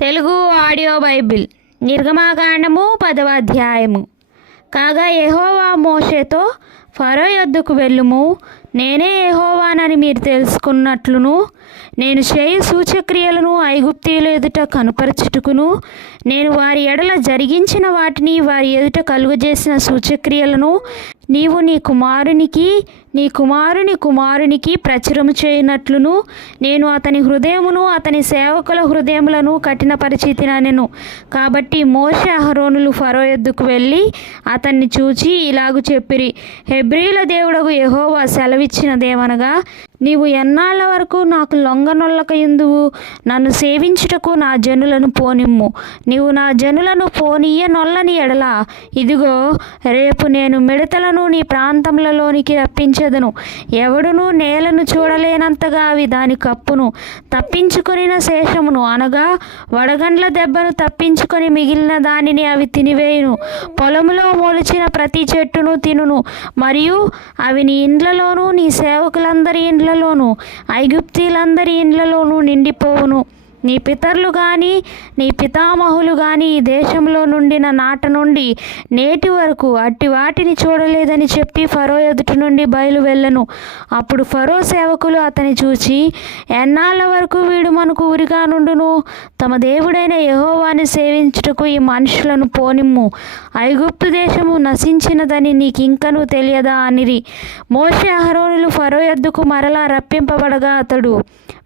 Telugu audio Bible నిర్గమాకాండము 10వ అధ్యాయము. కాగా యెహోవా మోషేతో, ఫరో యొద్దకు వెళ్ళుము, నేనే యెహోవానని మీరు తెలుసుకున్నట్లును, నేను చేయు సూచక్రియలను ఐగుప్తీయుల ఎదుట కనుపరచుటకును, నేను వారి ఎడల జరిగించిన వాటిని వారి ఎదుట కలుగజేసిన సూచక్రియలను నీవు నీ కుమారుని కుమారునికి ప్రచురము చేయనట్లును, నేను అతని హృదయమును అతని సేవకుల హృదయములను కఠినపరిచితినెను. కాబట్టి మోషే అహరోనులు ఫరో యొద్దకు వెళ్ళి అతన్ని చూచి ఇలాగు చెప్పిరి: హెబ్రీయుల దేవుడగు యెహోవా సెలవిచ్చినదేమనగా, నీవు ఎన్నాళ్ల వరకు నాకు లొంగనొల్లకయుందువు? నన్ను సేవించుటకు నా జనులను పోనిమ్ము. నీవు నా జనులను పోనీయనొల్లని ఎడల, ఇదిగో రేపు నేను మిడతలను నీ ప్రాంతములలోనికి రప్పించెదను. ఎవడునూ నేలను చూడలేనంతగా అవి దాని కప్పును. తప్పించుకొనిన శేషమును, అనగా వడగండ్ల దెబ్బను తప్పించుకొని మిగిలిన దానిని అవి తినివేయును. పొలములో మొలిచిన ప్రతి చెట్టును తినును. మరియు అవి నీ ఇండ్లలోనూ నీ సేవకులందరి ఇండ్లలోనూ ఐగుప్తీయులందరి ఇండ్లలోనూ నిండిపోవును. నీ పితరులు గాని నీ పితామహులు గాని ఈ దేశంలో నుండిన నాట నుండి నేటి వరకు అట్టి వాటిని చూడలేదని చెప్పి ఫరో ఎదుటి నుండి బయలు వెళ్ళను. అప్పుడు ఫరో సేవకులు అతని చూచి, ఎన్నాళ్ళ వరకు వీడు మనకు ఊరిగా నుండును? తమ దేవుడైన యెహోవాని సేవించుటకు ఈ మనుషులను పోనిమ్ము. ఐగుప్తు దేశము నశించినదని నీకింకనూ తెలియదా అనిరి. మోషే అహరోనులు ఫరో యొద్దకు మరలా రప్పింపబడగా అతడు,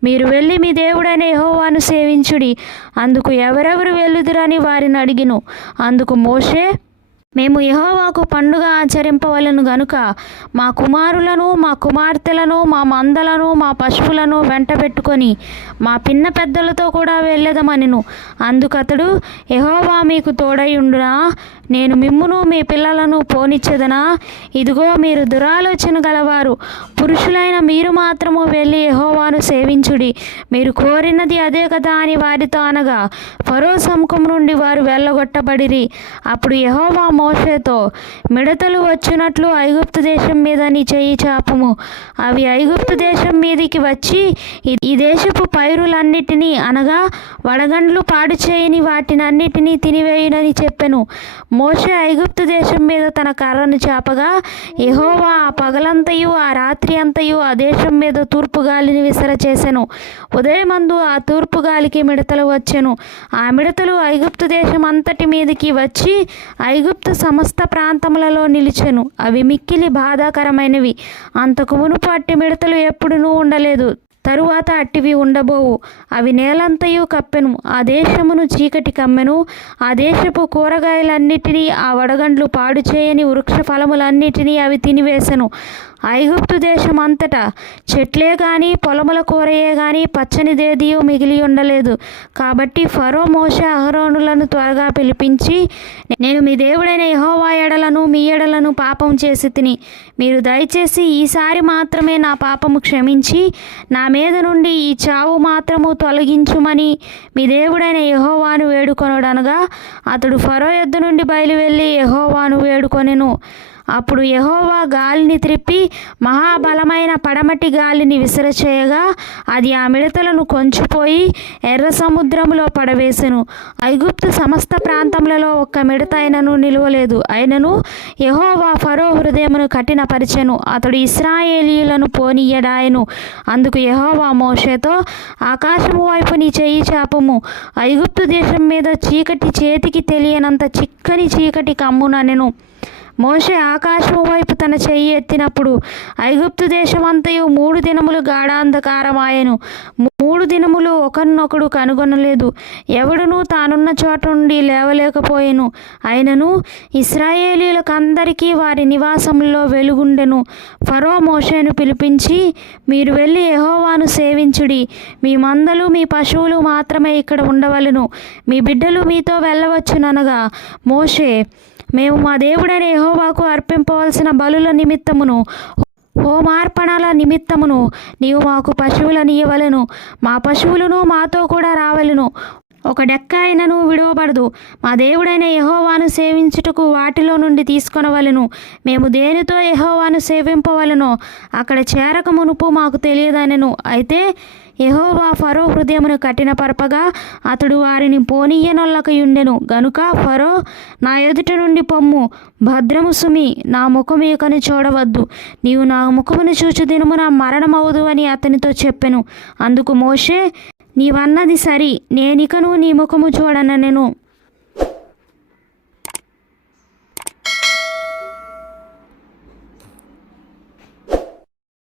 మీరు వెళ్ళి మీ దేవుడైన యెహోవాను సేవించుడి. అందుకు ఎవరెవరు వెళ్ళుదురని వారిని అడిగిను. అందుకు మోషే, మేము యెహోవాకు పండుగ ఆచరింపవలను గనుక మా కుమారులను మా కుమార్తెలను మా మందలను మా పశువులను వెంటబెట్టుకొని మా పిన్న పెద్దలతో కూడా వెళ్ళేదమనెను. అందుకతడు, యెహోవా మీకు తోడైయుండునా? నేను మిమ్మును మీ పిల్లలను పోనిచ్చేదనా? ఇదిగో మీరు దురాలోచన గలవారు. పురుషులైన మీరు మాత్రము వెళ్ళి యెహోవాను సేవించుడి. మీరు కోరినది అదే కదా అని వారితో అనగా, ఫరో సముఖం నుండి వారు వెళ్ళగొట్టబడిరి. అప్పుడు యెహోవా మోషేతో, మిడతలు వచ్చినట్లు ఐగుప్తు దేశం మీద నీ చెయ్యి చాపుము. అవి ఐగుప్తు దేశం మీదికి వచ్చి ఈ దేశపు పైరులన్నిటినీ, అనగా వడగండ్లు పాడు చేయని వాటినన్నిటినీ తినివేయునని చెప్పెను. మోషే ఐగుప్తు దేశం మీద తన కర్రను చాపగా, యెహోవా ఆ పగలంతయు ఆ రాత్రి అంతయు ఆ దేశం మీద తూర్పు గాలిని విసరచేసెను. ఉదయమందు ఆ తూర్పు గాలికి మిడతలు వచ్చెను. ఆ మిడతలు ఐగుప్తు దేశం అంతటి మీదికి వచ్చి ఐగుప్తు సమస్త ప్రాంతములలో నిలిచెను. అవి మిక్కిలి బాధాకరమైనవి. అంతకు మునుపు అట్టి మిడతలు ఎప్పుడునూ ఉండలేదు, తరువాత అట్టివి ఉండబోవు. అవి నేలంతయు కప్పెను. ఆ దేశమును చీకటి కమ్మెను. ఆ దేశపు కూరగాయలన్నిటినీ, ఆ వడగండ్లు పాడు చేయని వృక్ష ఫలములన్నిటినీ అవి తినివేశను. ఐగుప్తు దేశం అంతటా చెట్లే గాని పొలముల కూరయే గాని పచ్చనిదేదియూ మిగిలి ఉండలేదు. కాబట్టి ఫరో మోషే అహరోనులను త్వరగా పిలిపించి, నేను మీ దేవుడైన యెహోవా ఎడలను మీ ఎడలను పాపం చేసి తిని, మీరు దయచేసి ఈసారి మాత్రమే నా పాపము క్షమించి నా మీద నుండి ఈ చావు మాత్రము తొలగించుమని మీ దేవుడైన యెహోవాను వేడుకొనుడనగా, అతడు ఫరో యొద్ద నుండి బయలు వెళ్ళి యెహోవాను వేడుకొనెను. అప్పుడు యెహోవా గాలిని త్రిప్పి మహాబలమైన పడమటి గాలిని విసరచేయగా అది ఆ మిడతలను కొంచిపోయి ఎర్ర సముద్రములో పడవేసెను. ఐగుప్తు సమస్త ప్రాంతములలో ఒక్క మిడత అయినను నిలువలేదు. అయినను యెహోవా ఫరో హృదయమును కఠినపరిచెను. అతడు ఇశ్రాయేలీయులను పోనీయడాయెను. అందుకు యెహోవా మోషేతో, ఆకాశము వైపు నీ చెయ్యి చాపుము. ఐగుప్తు దేశం మీద చీకటి చేతికి తెలియనంత చిక్కని చీకటి కమ్ముననెను. మోషే ఆకాశము వైపు తన చెయ్యి ఎత్తినప్పుడు ఐగుప్తు దేశమంతయు 3 దినములు గాఢాంధకారమాయెను. 3 దినములు ఒకరినొకడు కనుగొనలేదు. ఎవడునూ తానున్న చోట నుండి లేవలేకపోయెను. అయినను ఇశ్రాయేలీయులకందరికీ వారి నివాసముల్లో వెలుగుండెను. ఫరో మోషేను పిలిపించి, మీరు వెళ్ళి యెహోవాను సేవించుడి. మీ మందలు మీ పశువులు మాత్రమే ఇక్కడ ఉండవలెను. మీ బిడ్డలు మీతో వెళ్ళవచ్చుననగా, మోషే, మేము మా దేవుడైన యెహోవాకు అర్పింపవలసిన బలుల నిమిత్తమును హోమార్పణల నిమిత్తమును నీవు మాకు పశువులనియ్యవలెను. మా పశువులను మాతో కూడా రావలెను. ఒక డెక్క అయినను విడువబడదు. మా దేవుడైన యెహోవాను సేవించుటకు వాటిలో నుండి తీసుకొనవలెను. మేము దేనితో యెహోవాను సేవింపవలెనో అక్కడ చేరక మునుపు మాకు తెలియదనెను. అయితే యెహోవా ఫరో హృదయమును కఠినపరపగా అతడు వారిని పోనీయనొల్లకయుండెను గనుక ఫరో, నా ఎదుట నుండి పొమ్ము, భద్రము సుమి, నా ముఖము ఇకను చూడవద్దు, నీవు నా ముఖమును చూచు దినమున మరణమవుదు అని అతనితో చెప్పెను. అందుకు మోషే, నీవన్నది సరి, నేనికను నీ ముఖము చూడనెను.